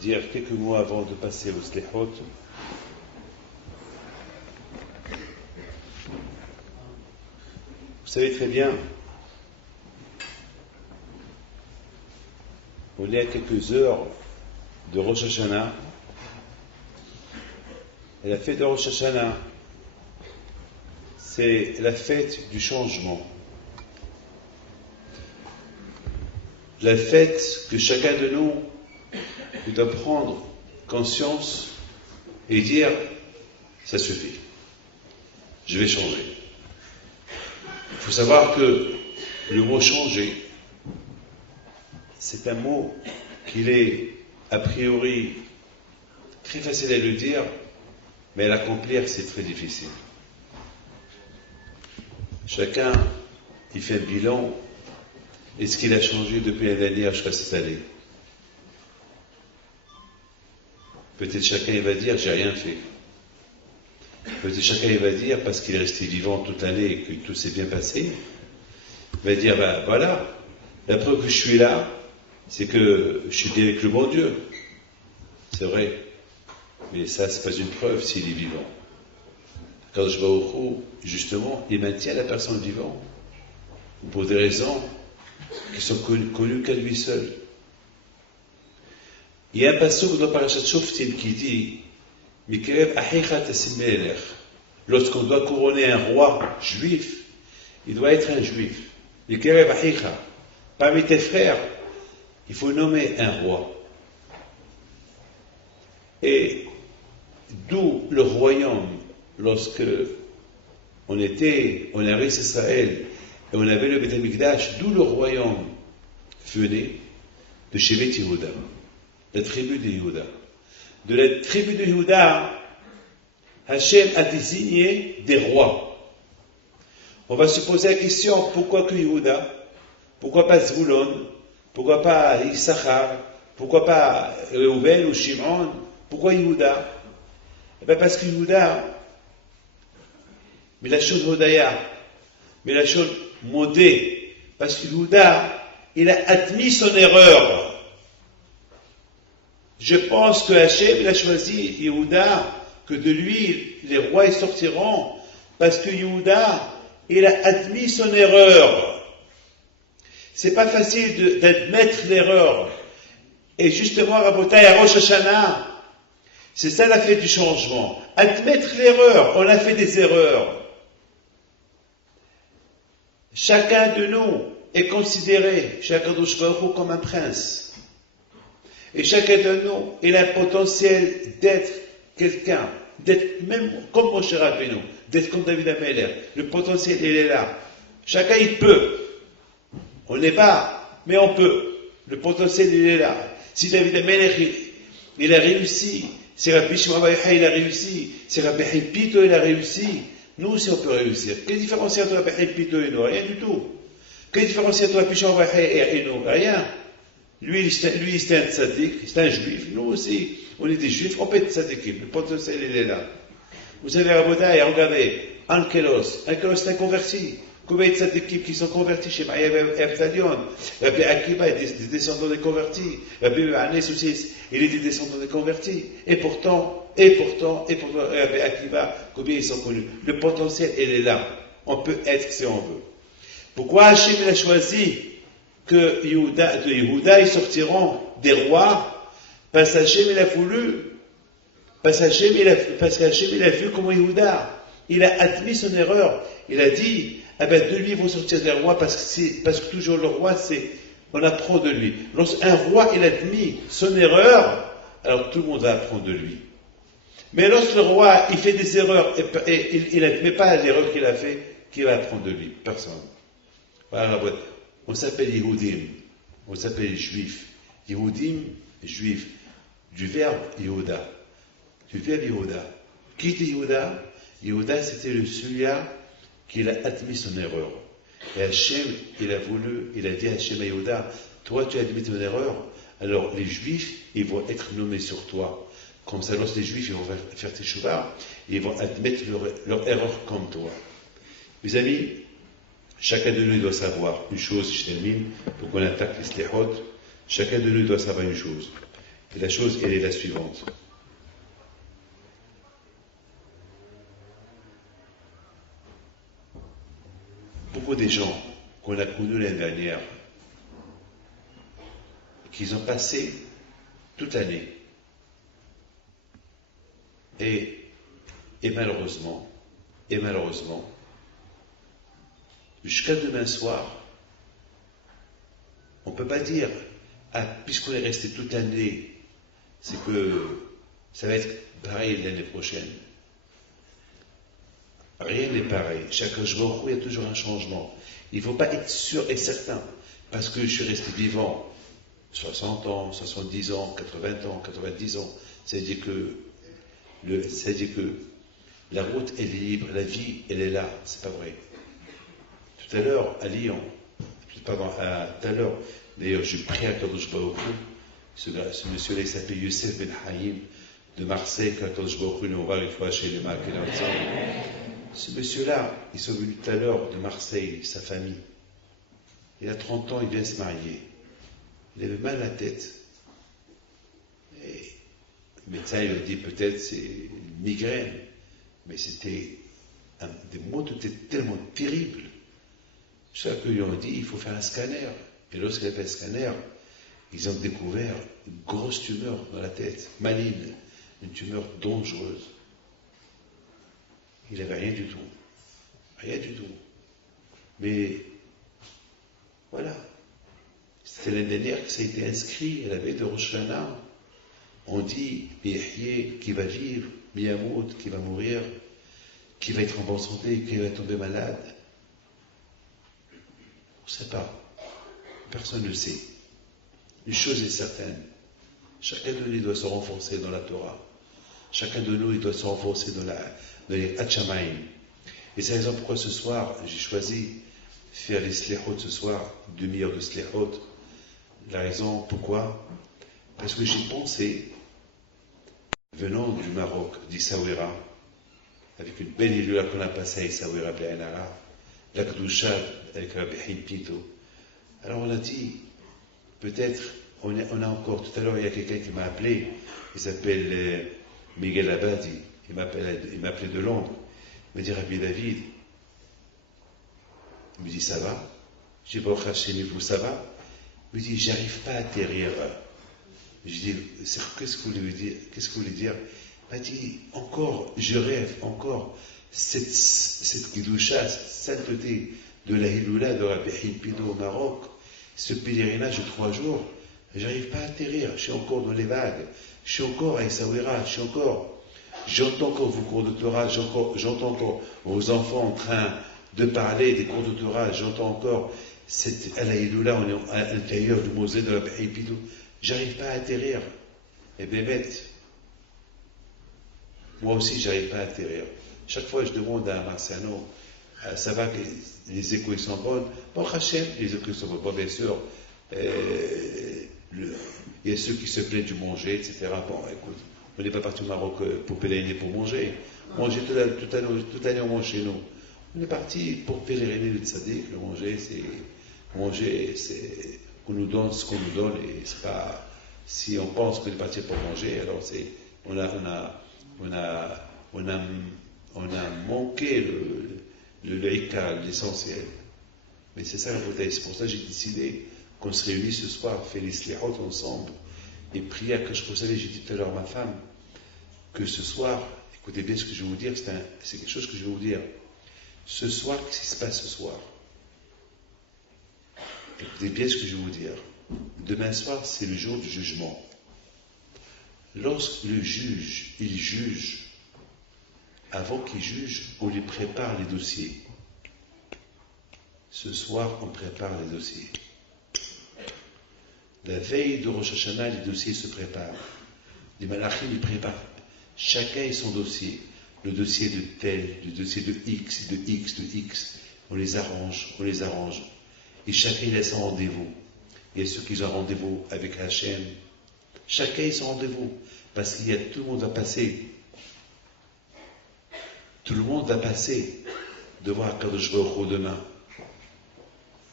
dire quelques mots avant de passer au Slihot. Vous savez très bien, on est à quelques heures de Rosh Hashanah, et la fête de Rosh Hashanah, c'est la fête du changement. La fête que chacun de nous doit prendre conscience et dire, ça suffit, je vais changer. Il faut savoir que le mot changer, c'est un mot qu'il est a priori très facile à le dire, mais à l'accomplir c'est très difficile. Chacun, il fait un bilan. Est-ce qu'il a changé depuis l'année dernière jusqu'à cette année? Peut-être chacun il va dire, j'ai rien fait. Peut-être chacun il va dire, parce qu'il est resté vivant toute l'année et que tout s'est bien passé, il va dire, ben voilà, la preuve que je suis là, c'est que je suis bien avec le bon Dieu. C'est vrai. Mais ça, c'est pas une preuve s'il est vivant. Quand je vais au trou, justement, il maintient la personne vivante. Pour des raisons qui sont connues qu'à lui seul. Il y a un passage dans Parashat Shoftim qui dit lorsqu'on doit couronner un roi juif, il doit être un juif. Parmi tes frères, il faut nommer un roi. Et d'où le royaume, lorsque on avait Israël et on avait le Beth Amikdash, d'où le royaume venait de Shevet Yehuda, la tribu de Yehuda. De la tribu de Yehuda, Hachem a désigné des rois. On va se poser la question, pourquoi que Yehuda? Pourquoi pas Zvulon? Pourquoi pas Issachar? Pourquoi pas Reuven ou Shimon? Pourquoi Yehuda? Eh bien parce que Yehuda, mais la chose Hodaya, mais la chose modée, parce que Yehuda, il a admis son erreur. Je pense que Hachem, il a choisi Yehuda, que de lui, les rois y sortiront, parce que Yehuda, il a admis son erreur. C'est pas facile d'admettre l'erreur. Et justement, Rabotai, à Rosh Hashanah, c'est ça la fête du changement. Admettre l'erreur, on a fait des erreurs. Chacun de nous est considéré, chacun d'Akadosh Baruch Hu, comme un prince. Et chacun de nous, il a un potentiel d'être quelqu'un, d'être même comme Moshe Rabbeinu, d'être comme David HaMelech. Le potentiel, il est là. Chacun, il peut. On n'est pas, mais on peut. Le potentiel, il est là. Si David HaMelech, il a réussi, si Rabbi Shimon Bar Yochai, il a réussi, si Rabbi Chaim Pito, il a réussi, nous aussi on peut réussir. Quelle différence entre Rabbi Chaim Pito et nous? Rien du tout. Quelle différence entre Rabbi Shimon Bar Yochai et nous? Rien. Lui, c'est un tzaddik, c'est un juif. Nous aussi, on est des juifs, on peut être tzaddikim. Le potentiel, il est là. Vous savez, Rabotai, regardez, Ankelos, c'est un converti. Combien de tzaddikim qui sont convertis chez Maïa Eftalion? Rabbi Akiba est des descendants des convertis. Rabbi Hanès aussi, il est des descendants des convertis. Et pourtant, Rabbi Akiba, combien ils sont connus? Le potentiel, il est là. On peut être si on veut. Pourquoi Hachem a choisi que de Yehuda, ils sortiront des rois? Parce qu'Hachem, il a voulu. Parce qu'Hachem, il a vu comment Yehuda, il a admis son erreur. Il a dit, de lui vont sortir des rois parce que toujours le roi, on apprend de lui. Lorsqu'un roi, il admet son erreur, alors tout le monde va apprendre de lui. Mais lorsque le roi, il fait des erreurs et il n'admet pas l'erreur qu'il a fait, qui va apprendre de lui? Personne. Voilà, on s'appelle Yehudim, on s'appelle Juifs. Yehudim, Juifs, du verbe Yehuda. Du verbe Yehuda. Qui était Yehuda? Yehuda, c'était celui-là qui a admis son erreur. Et Hachem, il a dit à Hachem à Yehuda, toi tu as admis ton erreur, alors les Juifs, ils vont être nommés sur toi. Comme ça, lorsque les Juifs ils vont faire teshuva, ils vont admettre leur erreur comme toi. Mes amis, chacun de nous doit savoir une chose, je termine, pour qu'on attaque les slihot. Chacun de nous doit savoir une chose. Et la chose, elle est la suivante. Beaucoup des gens qu'on a connus l'année dernière, qu'ils ont passé toute l'année, et malheureusement, jusqu'à demain soir, on ne peut pas dire, ah, puisqu'on est resté toute l'année, c'est que ça va être pareil l'année prochaine. Rien n'est pareil. Chaque jour, il y a toujours un changement. Il ne faut pas être sûr et certain, parce que je suis resté vivant 60 ans, 70 ans, 80 ans, 90 ans. C'est-à-dire que la route, elle est libre, la vie, elle est là. C'est pas vrai. Tout à l'heure, à Lyon, tout à l'heure, d'ailleurs, je prie à Kadosh Baruch Hu, ce monsieur-là, il s'appelle Youssef Ben Haïm, de Marseille, Kadosh Baruch Hu, on va une fois chez les Maquis. Ce monsieur-là, ils sont venus tout à l'heure de Marseille, sa famille. Il a 30 ans, il vient se marier. Il avait mal à la tête. Et le médecin, il lui a dit peut-être c'est une migraine. Mais c'était des maux de tête tellement terribles. Chaque lui ont dit il faut faire un scanner. Et lorsqu'il a fait un scanner, ils ont découvert une grosse tumeur dans la tête, maligne, une tumeur dangereuse. Il n'avait rien du tout. Rien du tout. Mais voilà. C'était l'année dernière que ça a été inscrit à la veille de Rosh Hashanah. On dit Miyahyeh, qui va vivre, Miyamout, qui va mourir, qui va être en bonne santé, qui va tomber malade. On ne sait pas. Personne ne le sait. Une chose est certaine. Chacun de nous doit se renforcer dans la Torah. Chacun de nous, il doit se renforcer dans les Hatchamaïm. Et c'est la raison pourquoi ce soir, j'ai choisi de faire les Slechot ce soir, une demi-heure de Slechot. La raison pourquoi? Parce que j'ai pensé, venant du Maroc, d'Issaouira, avec une belle illula qu'on a passée à Issaouira, Béanara, la Kdoucha avec Rabbi Pito. Alors on a dit, peut-être, on a encore, tout à l'heure, il y a quelqu'un qui m'a appelé, il s'appelle Miguel Abadi, il m'a appelé de Londres, il m'a dit, Rabbi David, il me dit, ça va? Je dis, Baruch Hashem, vous, ça va? Il me dit, j'arrive pas à atterrir. Je dis, qu'est-ce que vous voulez dire? Qu'est-ce que vous voulez dire? Il m'a dit, encore, je rêve, encore, cette Kidoucha, cette sainteté de la Hiloula de Rabbi Pito au Maroc, ce pèlerinage de 3 jours, j'arrive pas à atterrir, je suis encore dans les vagues, je suis encore à Essaouira, j'entends encore vos cours de Torah, j'entends encore vos enfants en train de parler des cours de Torah, j'entends encore à la Hiloula, on est à l'intérieur du mausolée de Rabbi Pito, j'arrive pas à atterrir. Et bien bête, moi aussi j'arrive pas à atterrir. Chaque fois je demande à Marciano, ça va que les échos sont bonnes? Bon, Hachem, les échos sont bonnes, bien sûr. Il y a ceux qui se plaignent du manger, etc. Bon, écoute, on n'est pas parti au Maroc pour pèleriner pour manger. Manger toute l'année on mange chez nous. On est parti pour pèleriner le tzaddik. Le manger, c'est qu'on nous donne ce qu'on nous donne, et c'est pas, si on pense qu'on est parti pour manger, alors on a manqué le hikar, l'essentiel. Mais c'est ça la bouteille. C'est pour ça que j'ai décidé qu'on se réunisse ce soir, faire les slihot ensemble, et prier à Kadosh. Vous savez, j'ai dit tout à l'heure à ma femme que ce soir, écoutez bien ce que je vais vous dire, c'est quelque chose que je vais vous dire. Ce soir, qu'est-ce qui se passe ce soir? Écoutez bien ce que je vais vous dire. Demain soir, c'est le jour du jugement. Lorsque le juge, il juge, avant qu'il juge, on lui prépare les dossiers. Ce soir, on prépare les dossiers. La veille de Rosh Hashanah, les dossiers se préparent. Les malachim, ils préparent. Chacun a son dossier. Le dossier de tel, le dossier de X, de X, de X. On les arrange. Et chacun a son rendez-vous. Il y a ceux qui ont un rendez-vous avec Hachem. Chacun a son rendez-vous. Parce qu'il y a tout le monde à passer. Tout le monde va passer devant Akadosh Baruch Hu demain.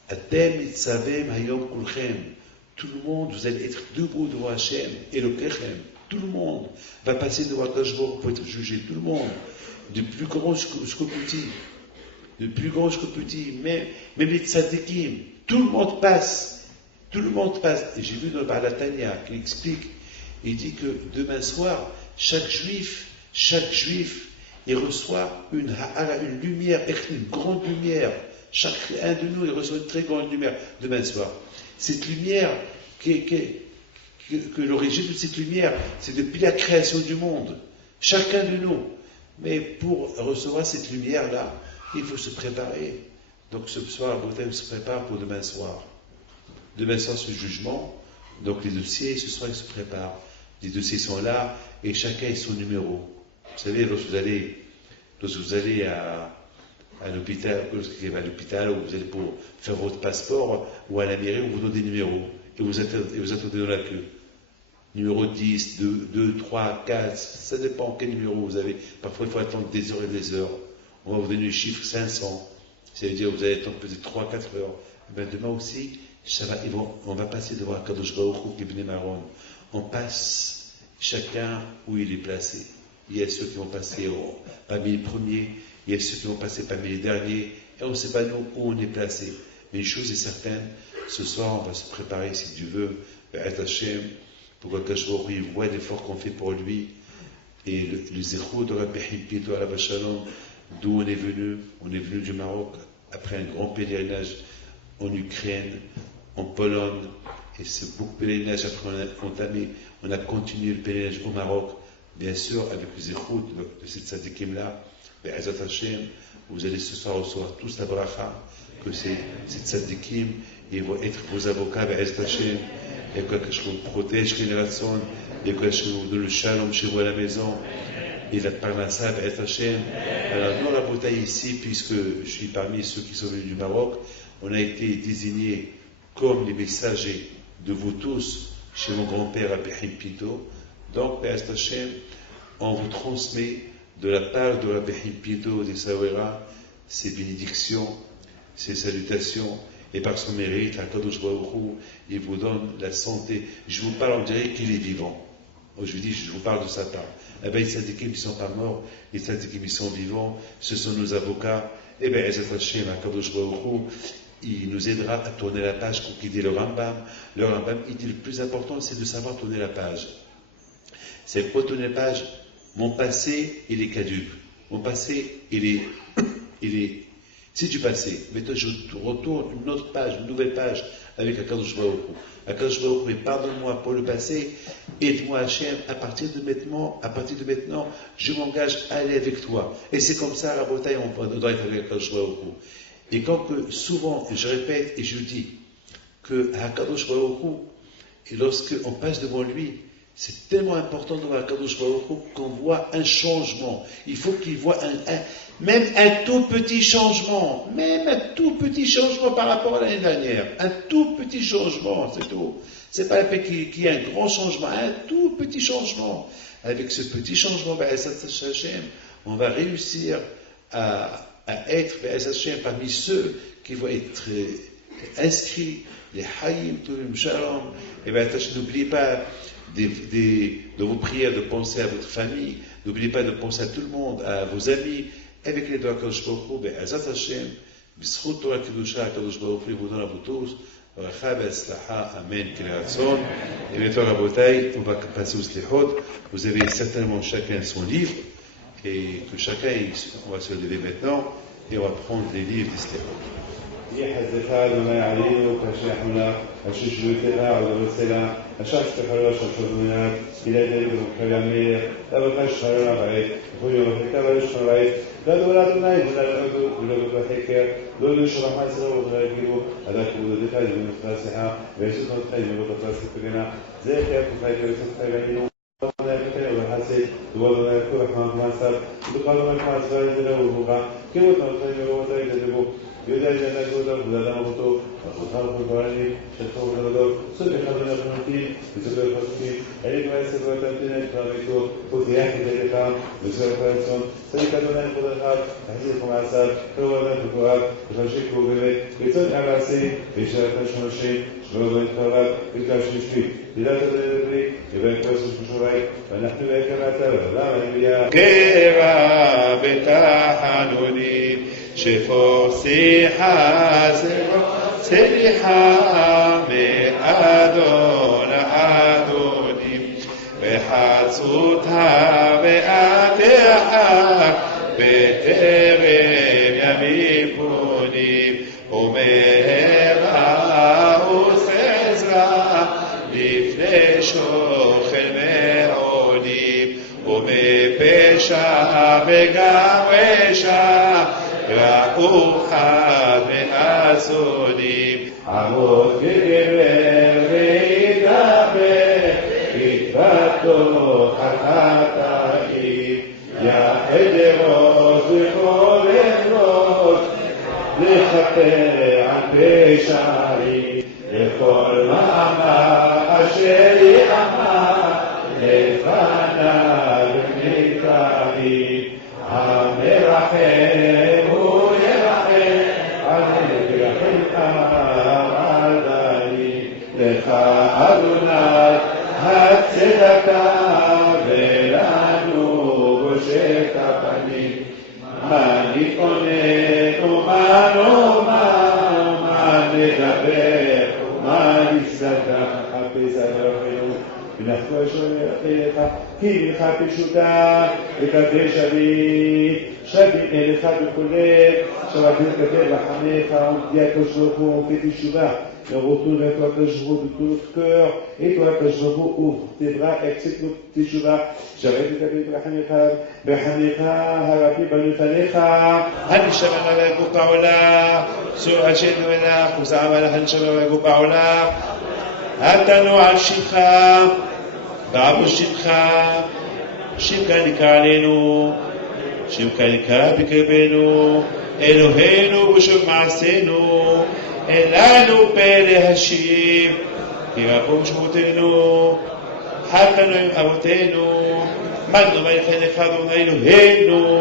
Atem itzavem hayom kulchem. tout le monde, vous allez être debout devant Hachem et le Kechem. Tout le monde va passer devant Kajbo pour être jugé. Tout le monde, du plus grand jusqu'au petit. Du plus grand jusqu'au petit. Même les tzadikim. Tout le monde passe. Tout le monde passe. Et j'ai vu dans le Balatania qui explique, il dit que demain soir, chaque juif, il reçoit une lumière, une grande lumière. Chacun de nous, il reçoit une très grande lumière demain soir. Cette lumière, que l'origine de cette lumière, c'est depuis la création du monde. Chacun de nous. Mais pour recevoir cette lumière-là, il faut se préparer. Donc ce soir, Boutin se prépare pour demain soir. Demain soir, ce jugement. Donc les dossiers, ce soir, ils se préparent. Les dossiers sont là et chacun a son numéro. Vous savez, lorsque vous allez à l'hôpital, ou vous allez pour faire votre passeport, ou à la mairie, on vous donne des numéros, et vous attendez dans la queue. Numéro 10, 2, 3, 4, ça dépend quel numéro vous avez. Parfois, il faut attendre des heures et des heures. On va vous donner le chiffre 500. Ça veut dire que vous allez attendre peut-être 3, 4 heures. Et bien, demain aussi, on va passer devant Kadosh Baruch Hu, Ibn Maron. On passe chacun où il est placé. Il y a ceux qui vont passer parmi les premiers, il y a ceux qui vont passer parmi les derniers, et on ne sait pas nous où on est placé. Mais une chose est certaine, ce soir on va se préparer, si Dieu veut, à Hachem, pour que Kadosh Baruch Hu voit l'effort qu'on fait pour lui, et le zéro de Rabbi Hippito à la Bachalom, d'où on est venu du Maroc, après un grand pèlerinage en Ukraine, en Pologne, et ce beau pèlerinage, après on a continué le pèlerinage au Maroc, bien sûr, avec le zéro de cette tzadikim-là, Be'ezat Hashem, vous allez ce soir recevoir tous la bracha, que ces tzadikim, ils vont être vos avocats, Be'ezat Hashem, et que vous protège les ratzon, et que vous donne le shalom chez vous à la maison, et la parnassa, Be'ezat Hashem. Alors, nous, la bouteille ici, puisque je suis parmi ceux qui sont venus du Maroc, on a été désignés comme les messagers de vous tous, chez mon grand-père Rabbi Hippito. Donc, Be'ezat Hashem, on vous transmet de la part de Rabbi Hippito des Sawera ses bénédictions, ses salutations, et par son mérite, HaKadosh Baruch Hu, il vous donne la santé. Je vous parle, on dirait qu'il est vivant. Je vous dis, je vous parle de sa part. Eh bien, les tzadikim, ils ne sont pas morts, les tzadikim, ils sont vivants, ce sont nos avocats. Eh bien, Ezat Hashem, HaKadosh Baruch Hu, il nous aidera à tourner la page pour guider le Rambam. Le Rambam, il dit le plus important, c'est de savoir tourner la page. C'est pour tourner la page. Mon passé, il est caduque. Mon passé, c'est du passé. Maintenant, je retourne une autre page, une nouvelle page avec Akadosh Baruch Hu. Akadosh Baruch Hu, mais pardonne-moi pour le passé, aide-moi Hachem, à partir de maintenant, je m'engage à aller avec toi. Et c'est comme ça, la bataille, on doit être avec Akadosh Baruch Hu. Et quand souvent, je répète et je dis que Akadosh Baruch Hu, et lorsqu'on passe devant lui, c'est tellement important dans la Kadosh Baruch Hu qu'on voit un changement. Il faut qu'il voit même un tout petit changement, par rapport à l'année dernière. Un tout petit changement, c'est tout. C'est pas qu'il y ait un grand changement, un tout petit changement. Avec ce petit changement, on va réussir à être parmi ceux qui vont être inscrits, les Hayim, Tovim, Shalom. Et bien, n'oubliez pas de vos prières, de penser à votre famille, n'oubliez pas de penser à tout le monde, à vos amis, avec les doigts Kadosh Baruch Hu, Be'ezat Hashem, B'zchut Torah Kedusha, Kadosh Baruch Hu, vous donne à vous tous, Bracha Be'etzlacha, Amen, K'leratson. Et maintenant, Rabotai, on va passer au Slichot. Vous avez certainement chacun son livre, et que chacun, on va se lever maintenant, et on va prendre les livres des Slichot. يحذف ما يعليه كشيحنا الشجوتنا والغسلا الشخص تحرر شخصنا إلى ذلك الكلامية لا بقشر رأي خير كتاب الشرعي لا دولتنا إلا الأدو ولا بحكة دول شرح حسنا وغيره هذا كله دفاع من الفاسحة بيسوس الخير من الفاسحة كلنا زي كيف كيف يسوس خيرين وحسد دوالنا يكون رحمة مصر بقالنا الفاسحة إلى وروبا كيف تنتهي وذلك دبو יודע את הנגודות ולאדם אותו, אחותך וחותרני, שתחור ולדות, סוד אחד מן הפנותים, וסוד החזקים, אין כבר עשר ואתמתינה את חרביתו, פותח את ידיך, וסוד החרצון, צדיק אדוני לכבוד אחד, תחזיק ומעשיו, טוב אדם ופועל, וחשיק ובאמת, וצוד המעשים, וישאר את השמשים, שלא לא יתחרב, וקרב שלישית, תדעת אדוני לברי, יבן כבש ושושבי, ואנחנו בהקמתה, ולמה נביאה. קרע בתחנונים, שפור שיחה סליחה מאדון האדונים, וחצותה ועתך בטרם ימים פונים, ומהרה וסעזרה לפני שוכן מעונים, ומפשע וגם רשע ראו חד מאסונים, עמוד כגבר וידבר, התבטאו החטאים, יחד ראש וכל ראש, לכפר על פשעים, לכל מאמר אשר יאמר, לפניו נקראים, המרחם הוא ירחם, על דני, לך אדוני הצדקה, ולנו גושת הפנים, מה נתכונן ומה נאמר, מה נדבר ומה נסתדר, חפש עלינו ונחקור אליך, כי ממך פשוטה וכתב שבים אליך בכל לב, שרבים כתב לחמך ומדיע כשבוך וכתשובה, retourne vers toi que je vous de tout notre cœur, et toi que je vous ouvre tes bras, excepte tes chevaux. j'arrête de t'appeler Behamecha, Harapi Banufanecha. הנשמה והגוף בעולם, צור השם מלך, וזעם על הנשמה והגוף בעולם. התנו על שמך, בעבור שמך, שמך נקרא עלינו, שמך נקרא בקרבנו, אלוהינו בשוק מעשינו, אין לנו פה להשיב, כי רבו שמותינו, חלקנו עם אבותינו, מנו מלכי לך אדוני אלוהינו,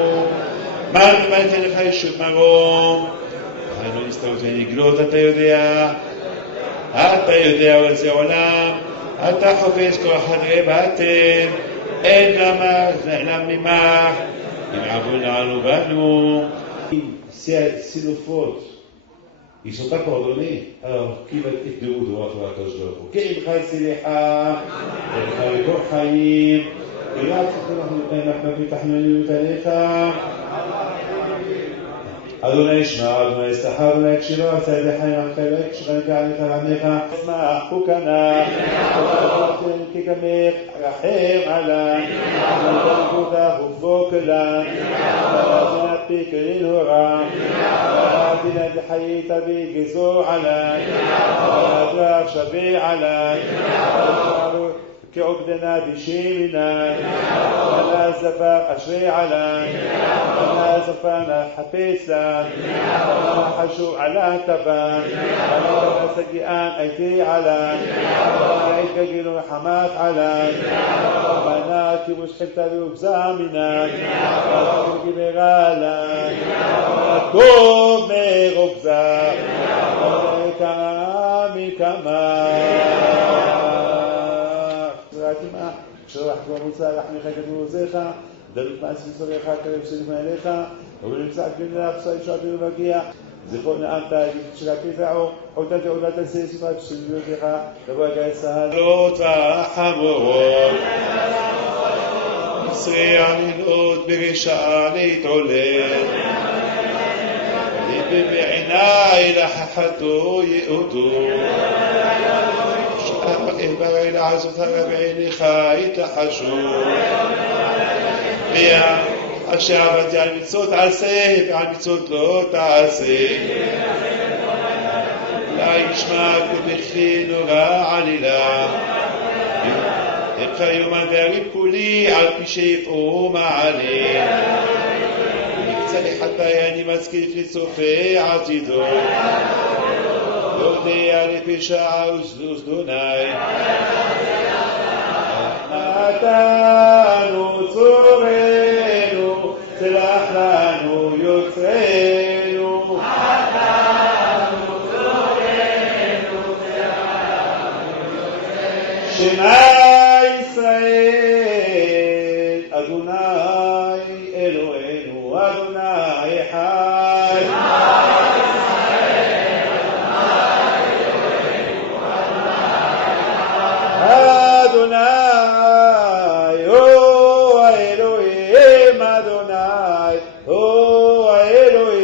מנו מלכי לך ישות מרום, אנו נסתרות ונגלות, אתה יודע על זה עולם, אתה חופש כוח חדרי באתם, אין נעלם ממך, אם עבור נעלו בנו. Si nos fautes, ils ne sont pas pardonnés, alors qui va être de vous devant toi, Kadosh Baruch Hu? Qui va être selicha, et kol chaim, et là, אנחנו מתחננים לפניך. אדוני ישמע, אדוני יסתחר, אדוני יקשיבו, עשה ידי חיים החלק, שחלקה עליך ועמך, אשמח וכנח, כגמך, רחם עלי, ונגודה ובוק אלי, ונפיק לנהורה, ונתינה דחיית וגזור עלי, ונדרך שווה עלי, كعبدنا بشيمنا ولا زفا أشري علي ولا زفانا حفيسا ولا حشو على تبان ولا سجئان أيتي علي ولا إتجلو حمات علي ولا كمشحلت بوبزامنا ولا كبرالا ولا كوب مغبزا ولا كامي كمان שלח כבר מוצא לחמך גדול עוזיך, דלות מעשי צוריך, כלב שלפני אליך, ובנמצא כבני לפסה ישועה בנבגיע, זכור נעמת, שלקי ועור, חוטה תעולת הסייסים עד שליותיך, תבוא הגע צהל. לא תחמורות, מסריע מינות ברשעה להתעולל, בעיניי לחחתו יאותו, ברגע לעזותך בעיניך התלחשו אשר עבדתי על מצוות עשה ועל מצוות לא תעשה לא ישמע כבכי נורא עלילה איך יומן והרים כולי על פי שיפעו מעלים צריך אני מזכיר לפני צופה עתידו יודע לפשע וזדוני נתנו צורנו צלח לנו יוצרנו שמע ישראל אדוני אלוהינו אדוני אחד אדוני הוא האלוהים אדוני הוא האלוהים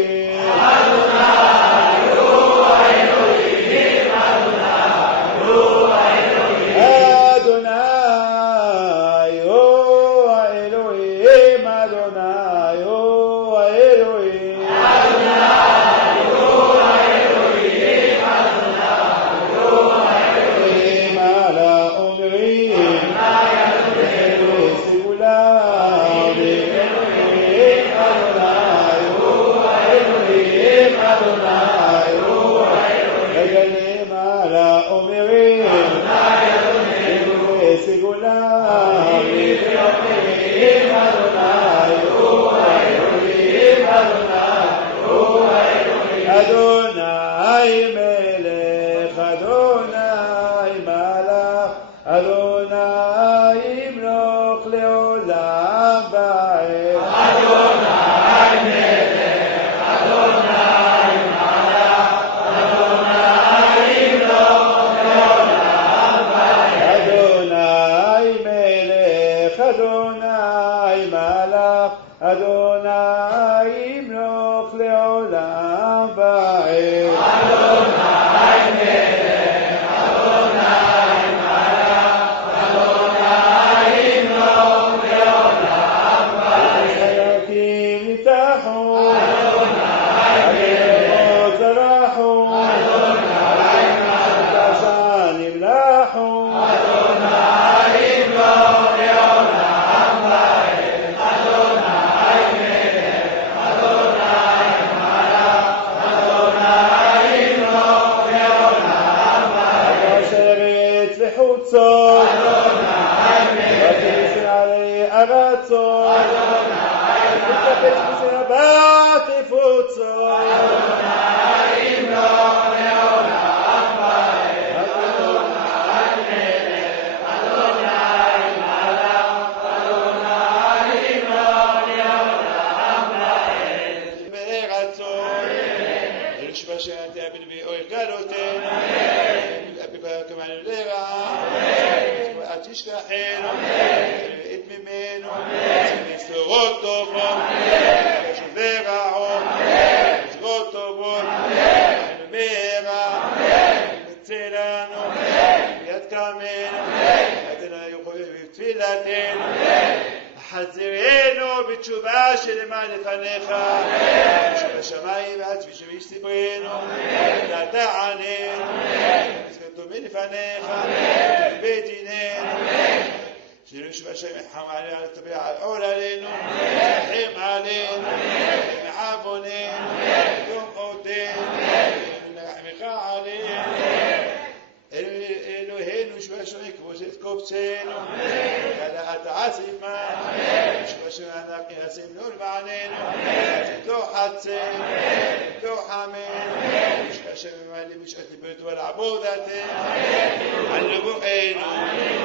אדוני מלך, אדוני מלך, אדוני ימלוך לעולם ועד. אדוני מלך, אדוני מלך, אדוני ימלוך לעולם ועד. אדוני מלך, אדוני מלך, אדוני ימלוך לעולם ועד. חזרנו בתשובה שלמה לפניך שבשמיים ועצמי שמיש ציברנו ואתה עננו וזכרתו מלפניך בדיננו שירוש בשם יחם עלינו על הטביע על עול עלינו יחם עלינו מעווננו יום עודנו נחמך עלינו אלוהינו שבשמי כבוש את קובצנו כדעת עשימה שבשמי עשים נול מעננו לא חצנו לא חמנו שבשמי מעלי משעת לבית ולעבודתנו על נבוכנו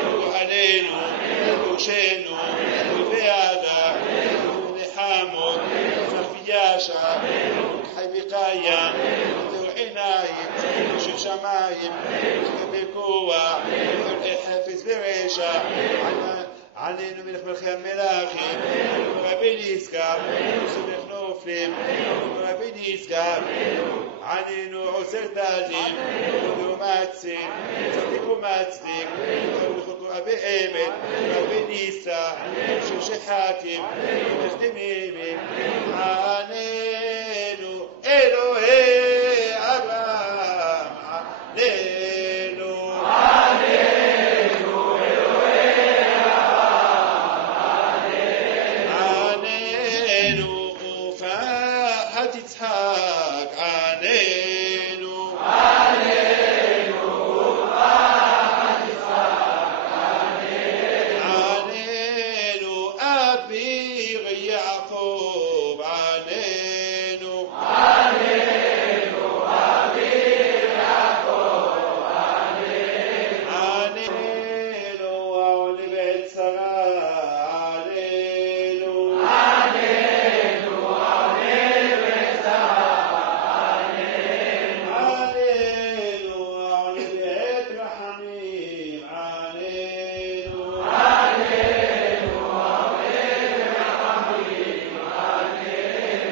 וגוחננו וגושנו ובעדה ונחמות ופיישה חי בקיים עיניים של שמיים בכוח חפץ ורשע עלינו מלך מלכי המלכים רבי נזכר סומך נופלים רבי נזכר עלינו עושר דלים ומצין צדיק ומצדיק וחוקו באמת רבי ניסה שחקים ומחתימים עלינו אלוהי אברהם עלינו עלינו אלוהי אברהם עלינו ופעם אל תצחק עלינו. עלינו אביר יעקב עלינו. עלינו העולה בעת צרה עלינו. עלינו העולה בעת רחמים עלינו.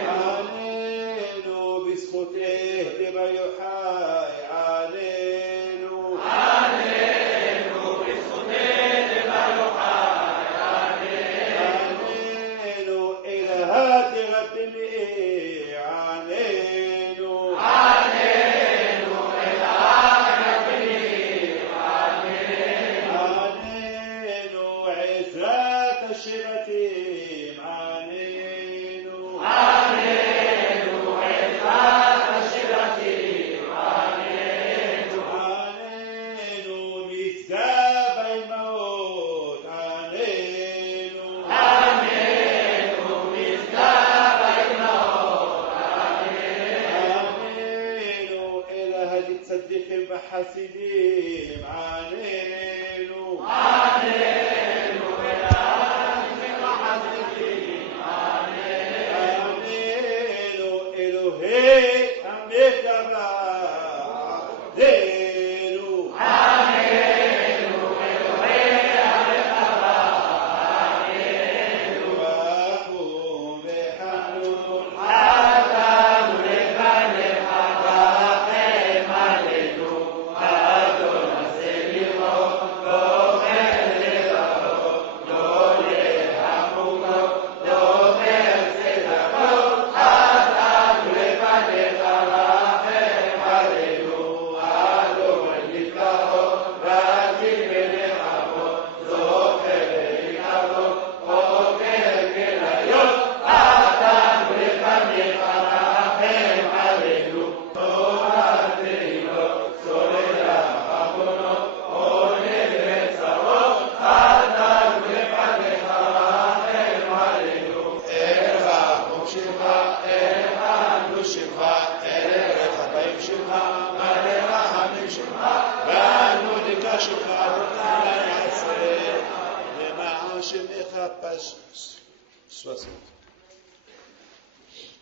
עלינו בזכותך דבר יוחאי עלינו. עלינו אלהת רבני עלינו. עלינו עזרת השבטים עלינו. עלינו משגב האימהות עלינו. עלינו אלהת צדיקים וחסידים עלינו. עלינו אלוהי המקרא עלינו. רחום וחנון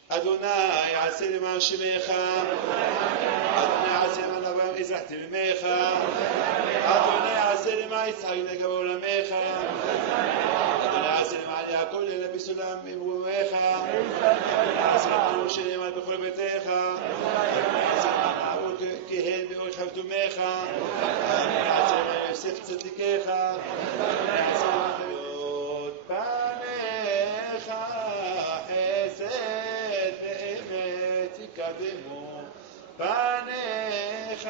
אדוני יעשה למען שמך. אדוני יעשה למען אברהם הזרחתי ממך. אדוני יעשה למען יצחק נגע בעולמך. אדוני יעשה למען יעקב לילה בסולם ממרומך. אדוני יעשה למען משה נאמן בכל ביתך. אדוני יעשה למען אהרון כהן באורך אבדומך. אדוני יעשה למען יוסף צדיקך. אדוני יעשה למען חיות פניך חסד ואמת יקדמו. פניך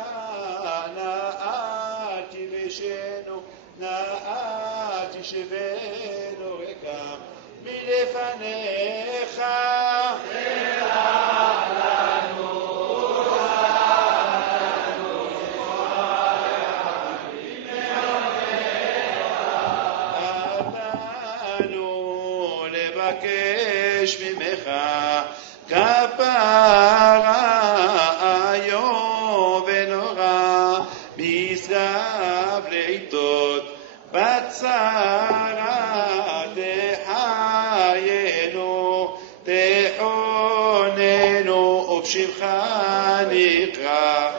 נאה תלבשנו, נאה תשבנו ריקם מלפניך. אנו לבקש ממך כפרה איום ונורא משגב לעיתות בצרה תחיינו תחוננו ובשמך נקרא.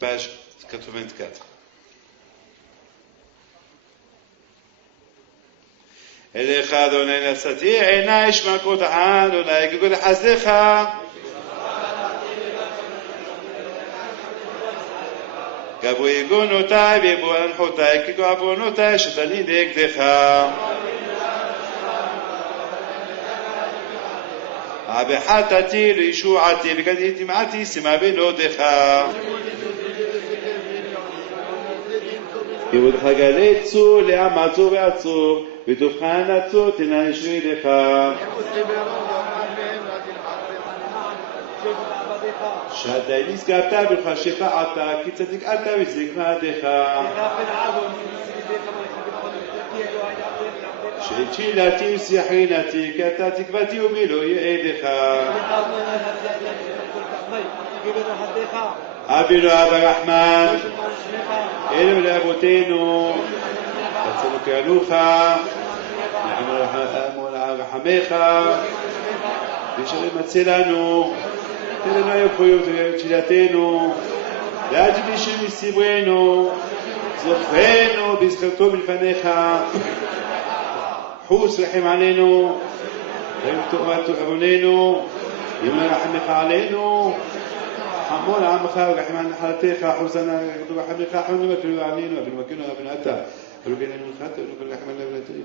Page 84. אליך אדוני נשאתי עיני שמע קולך אדוני גדול חסדך. גבו יגונותיי וירבו אנחותיי כי כה עוונותיי שתני נגדך. בחטאתי לישועתי וגדיתי מעתי שימה בנודך. יבודך גלי צור, לעם עצור ועצור, ותובחן עצור, תנן שרי לך. שעדי נזכרת בך שפעת, כי צדיק אתה וצדיק מעדיך. שתשילתי ושיחינתי, כי אתה תקוותי ומילוי יעדיך. אבינו אב הרחמן, אלו לאבותינו, רצינו קרנוך, נעמו רחמך, ושרים הצלנו, תן לנו היום חויות תפילתנו, ועד שבשם מסיבנו, זוכרנו בזכרתו מלפניך, חוס רחם עלינו, רחם תאוות עווננו, ימנה רחמך עלינו, حمول عمك ورحمن حالتك حسنا ورحمك حمد وكل علينا وبالمكان وبالأتى ولكن من خاطر ولكن رحمن لبنتي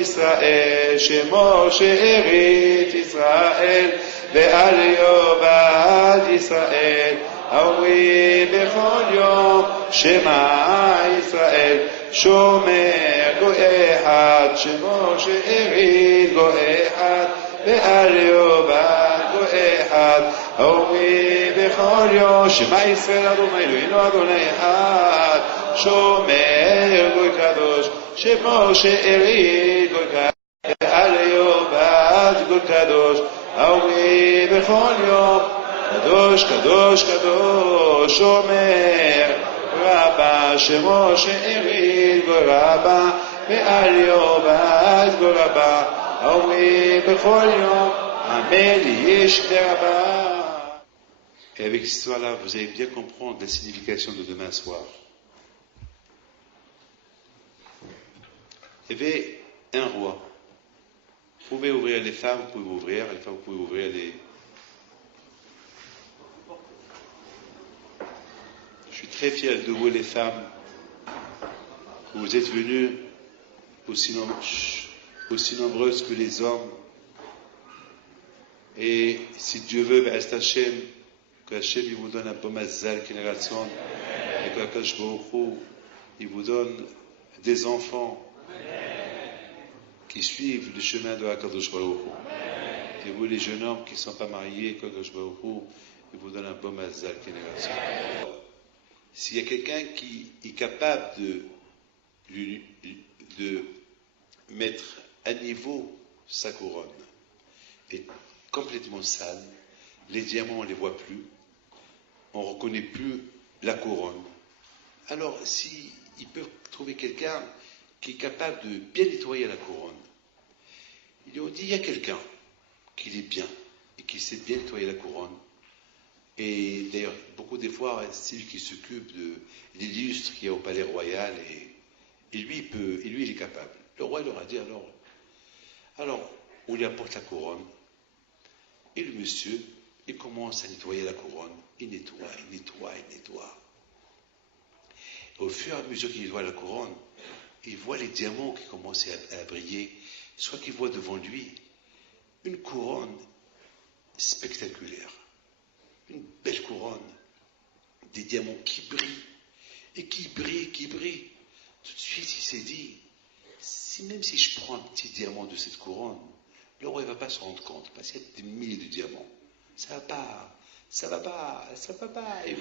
ישראל שמו שארית ישראל ועל יובד ישראל אומרים בכל יום שמע ישראל שומר גוי אחד שמו שארית גוי אחד ועל יובד גוי אחד אומרים בכל יום שמע ישראל אדוני אלוהינו אדוני אחד שומר גוי קדוש שמו שארית גוי קדוש ועל יובד גוי קדוש אומרים בכל יום קדוש קדוש קדוש שומר רבה שמו שארית גוי רבה ועל יובד גוי רבה אומרים בכל יום אמן יש רבה. Et avec cette histoire-là, vous allez bien comprendre la signification de demain soir. Il y avait un roi. Vous pouvez ouvrir les femmes, vous pouvez ouvrir, les femmes, vous pouvez ouvrir les... Je suis très fier de vous, les femmes. Vous êtes venues aussi nombreuses que les hommes. Et si Dieu veut, Hashem, que Hashem il vous donne un bon mazal qui raconte, et que Akash Baruch Hu, il vous donne des enfants qui suivent le chemin de Akadosh Baruch Hu. Et vous, les jeunes hommes qui ne sont pas mariés, que Akash Baruch Hu, il vous donne un bon mazal qui raconte. S'il y a quelqu'un qui est capable de mettre à niveau sa couronne, et complètement sale, les diamants on ne les voit plus, on ne reconnaît plus la couronne. Alors s'il peut trouver quelqu'un qui est capable de bien nettoyer la couronne, ils lui ont dit il y a quelqu'un qui est bien et qui sait bien nettoyer la couronne. Et d'ailleurs beaucoup des fois c'est lui qui s'occupe de l'illustre qui est au palais royal et lui il est capable. Le roi leur a dit alors on lui apporte la couronne. Et le monsieur, il commence à nettoyer la couronne. Il nettoie. Au fur et à mesure qu'il nettoie la couronne, il voit les diamants qui commencent à briller. Soit qu'il voit devant lui une couronne spectaculaire. Une belle couronne. Des diamants qui brillent. Et qui brillent. Tout de suite, il s'est dit, même si je prends un petit diamant de cette couronne, le roi ne va pas se rendre compte, parce qu'il y a des milliers de diamants. Ça va pas. Et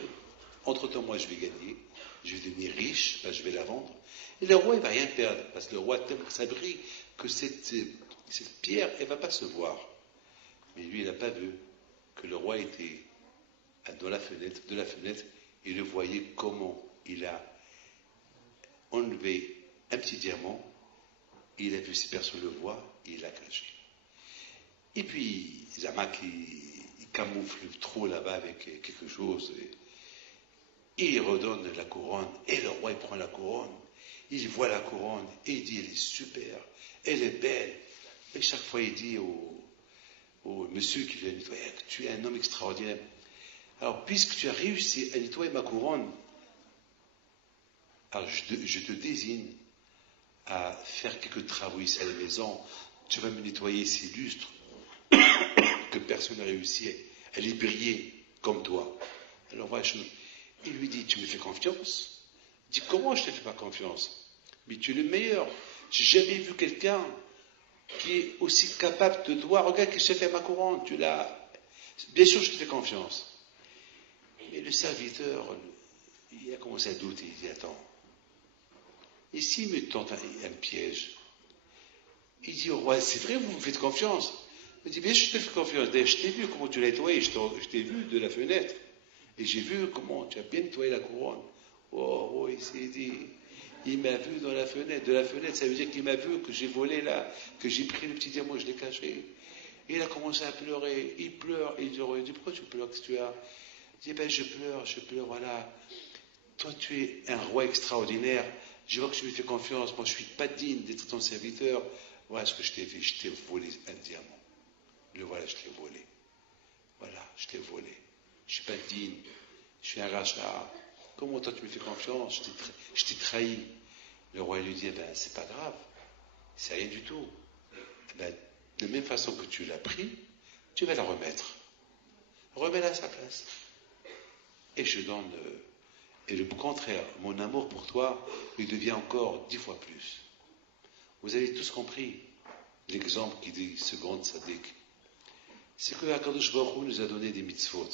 entre-temps, moi, je vais gagner, je vais devenir riche, je vais la vendre. Et le roi, il ne va rien perdre, parce que le roi tellement ça brille que cette pierre, elle ne va pas se voir. Mais lui, il n'a pas vu que le roi était de la fenêtre, il le voyait comment il a enlevé un petit diamant, il a vu si personne le voit, et il l'a caché. Et puis, Zamak, il camoufle trop là-bas avec quelque chose. Et il redonne la couronne. Et le roi, il prend la couronne. Il voit la couronne. Et il dit, elle est super. Elle est belle. Et chaque fois, il dit au monsieur qui vient nettoyer, tu es un homme extraordinaire. Alors, puisque tu as réussi à nettoyer ma couronne, alors je te désigne à faire quelques travaux ici à la maison. Tu vas me nettoyer ces lustres que personne n'a réussi à les briller comme toi. Alors voilà, il lui dit, tu me fais confiance, Il dit, comment je te fais pas confiance? Mais tu es le meilleur. J'ai jamais vu quelqu'un qui est aussi capable de toi. Regarde que je t'ai fait ma couronne, tu l'as. Bien sûr, je te fais confiance. Mais le serviteur, il a commencé à douter. Il dit, attends. Et s'il me tente un piège? Il dit au roi, c'est vrai, vous me faites confiance? Il dit, bien sûr, je te fais confiance. D'ailleurs, je t'ai vu comment tu l'as nettoyé, je t'ai vu de la fenêtre. Et j'ai vu comment tu as bien nettoyé la couronne. Oh, il s'est dit, il m'a vu dans la fenêtre. De la fenêtre, ça veut dire qu'il m'a vu, que j'ai volé là, que j'ai pris le petit diamant, je l'ai caché. Et il a commencé à pleurer. Il pleure. Et il dit, pourquoi tu pleures? Qu'est-ce que tu as? Il dit, ben, je pleure, voilà. Toi, tu es un roi extraordinaire. Je vois que tu me fais confiance. Moi, je ne suis pas digne d'être ton serviteur. Voilà ce que je t'ai fait. Je t'ai volé un diamant. Le voilà, je t'ai volé. Voilà, je t'ai volé. Je ne suis pas digne. Je suis un rachat. Comment toi, tu me fais confiance? Je t'ai trahi. Le roi lui dit, eh ben, c'est pas grave. C'est rien du tout. Eh ben, de la même façon que tu l'as pris, tu vas la remettre. Remets-la à sa place. Et je donne... Et le contraire, mon amour pour toi, il devient encore 10 fois plus. Vous avez tous compris l'exemple qui dit ce grand tzaddik. C'est que Akadosh Baruch Hu nous a donné des mitzvot.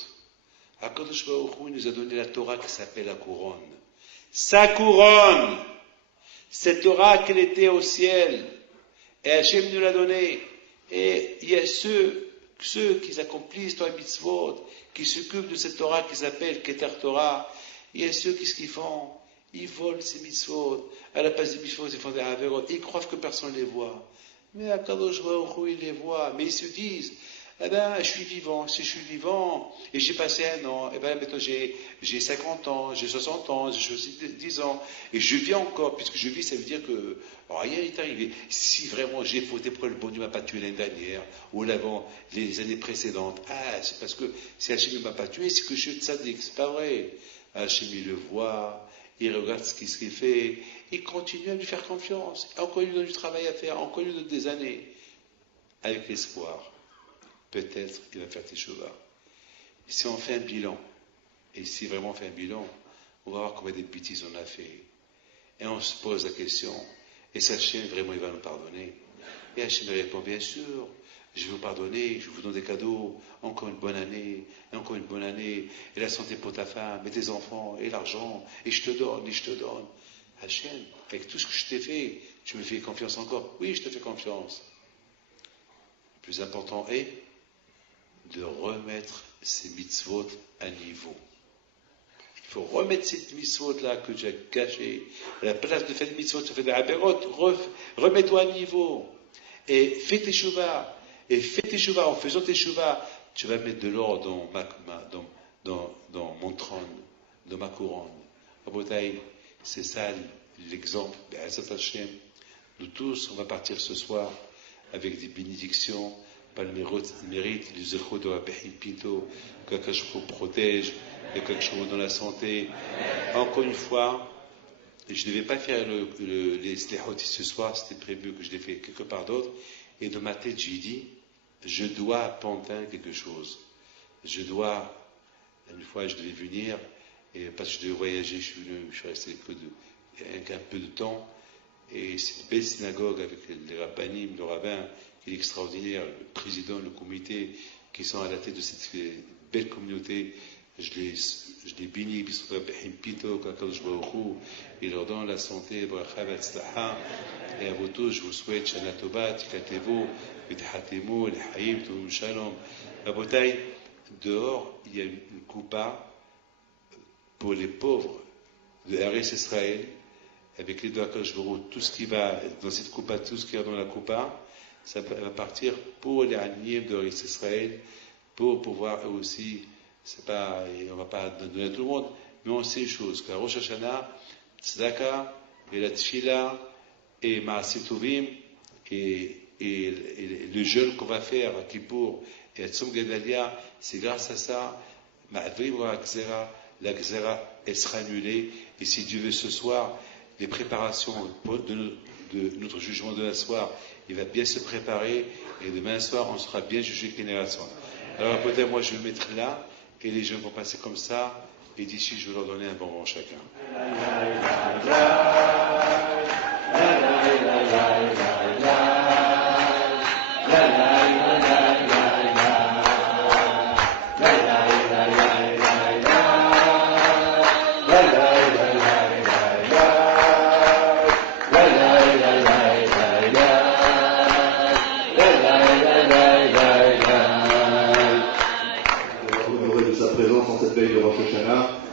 Akadosh Baruch Hu nous a donné la Torah qui s'appelle la couronne. Sa couronne! Cette Torah qu'elle était au ciel. Et Hachem nous l'a donnée. Et il y a ceux qui accomplissent Torah mitzvot, qui s'occupent de cette Torah qui s'appelle Keter Torah. Il y a ceux qui ce qu'ils font, ils volent ces mitzvot, à la place des mitzvot, ils font des averot, ils croient que personne ne les voit. Mais à Kadosh Baruch Hu, ils les voient, mais ils se disent, eh ben, je suis vivant, si je suis vivant, et j'ai passé un an, eh ben, maintenant j'ai 50 ans, j'ai 60 ans, j'ai 10 ans, et je vis encore, puisque je vis, ça veut dire que rien n'est arrivé. Si vraiment j'ai fauté pour le bon Dieu m'a pas tué l'année dernière, ou l'avant, les années précédentes, c'est parce que si Hachem ne m'a pas tué, c'est que je suis tzaddik, c'est pas vrai. Hachem, il le voit, il regarde ce qu'il fait, il continue à lui faire confiance. Encore il lui donne du travail à faire, encore il lui donne des années. Avec l'espoir, peut-être il va faire teshuva. Si on fait un bilan, et si vraiment on fait un bilan, on va voir combien de bêtises on a fait. Et on se pose la question, est-ce Hachem vraiment il va nous pardonner? Et Hachem répond, bien sûr, je vais vous pardonner, je vous donne des cadeaux, encore une bonne année, et encore une bonne année, et la santé pour ta femme, et tes enfants, et l'argent, et je te donne, et je te donne. Hachem, avec tout ce que je t'ai fait, tu me fais confiance encore? Oui, je te fais confiance. Le plus important est de remettre ces mitzvot à niveau. Il faut remettre cette mitzvot-là que tu as cachée. À la place de faire des mitzvot, tu fais des aberot, remets-toi à niveau. Et fais tes shuvah. Et fais tes shuvah. En faisant tes shuvah, tu vas mettre de l'or dans mon trône, dans ma couronne. Rabotai, c'est ça l'exemple. Nous tous, on va partir ce soir avec des bénédictions, par le mérite du Zechot de Rabbi Pinto, que Kachou protège, et que Kachou dans la santé. Encore une fois, je ne devais pas faire les slihot ce soir, c'était prévu que je l'ai fait quelque part d'autre, et dans ma tête, j'ai dit, je dois à Pantin quelque chose. Une fois, je devais venir, et parce que je devais voyager, je suis resté un peu de temps, et c'est une belle synagogue avec les rabbinim, le rabbin, qui est extraordinaire, le président, le comité, qui sont à la tête de cette belle communauté. Je les bénis, et leur donne la santé, et à vous tous, je vous souhaite Shana Tova, Tikatevo, Vithatemo, les Haïm, Tovim Shalom. À Botaï, dehors, il y a une coupa pour les pauvres de Eretz Israël, avec les deux Akadosh Baruch Hu, tout ce qui va dans cette coupa, tout ce qui est dans la coupa, ça va partir pour les Anim de Eretz Israël, pour pouvoir eux aussi, c'est pas, on va pas donner à tout le monde, mais on sait une chose, que la Rosh Hashanah, Tzedaka, et la Tfila, et Maaseh Tovim, et le jeûne qu'on va faire à Kippour, et à Tzom Gedalia, c'est grâce à ça, Ma'avrim wa Gzera, la Gzera, elle sera annulée, et si Dieu veut ce soir, les préparations de notre jugement de la soir, il va bien se préparer, et demain soir, on sera bien jugé génération. Alors peut-être moi je vais me mettre là, et les gens vont passer comme ça, Et d'ici, je vais leur donner un bonbon chacun.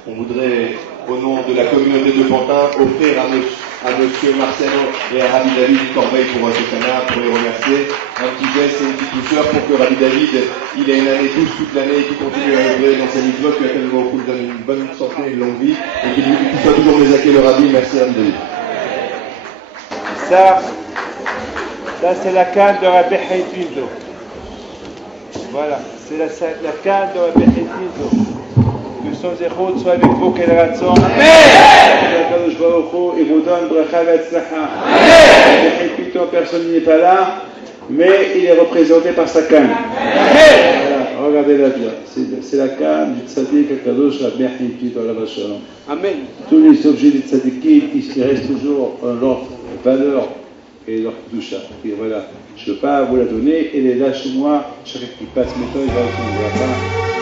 On voudrait, au nom de la communauté de Pantin, offrir à Monsieur Marciano et à Rabbi David une corbeille pour Rosh Hashanah, pour les remercier. Un petit geste et une petite douceur pour que Rabbi David, il ait une année douce toute l'année et qu'il continue à œuvrer dans sa mitzvot, que la Kadosh lui donne une bonne santé, une longue vie, et qu'il soit toujours Mézaké le Rabbi. Merci Rabbi David. Ça c'est la canne de Rabbi Haïtizo. Voilà, c'est la canne de Rabbi Haïtizo. Que son zéro soit avec vous, quel ratson. Amen. Il vous donne bracha v'atzlacha. Amen. Personne n'est pas là, mais il est représenté par sa canne. Voilà, regardez-la bien. C'est la canne du tzaddik Akadosh Rabbi Haïtizo Alav Shalom. Amen. Tous les objets des tzaddikim, ils restent toujours leur valeur et leur doucha. Et voilà, je ne peux pas vous la donner, elle est là chez moi. Chaque qui passe mes temps, il va vous la faire.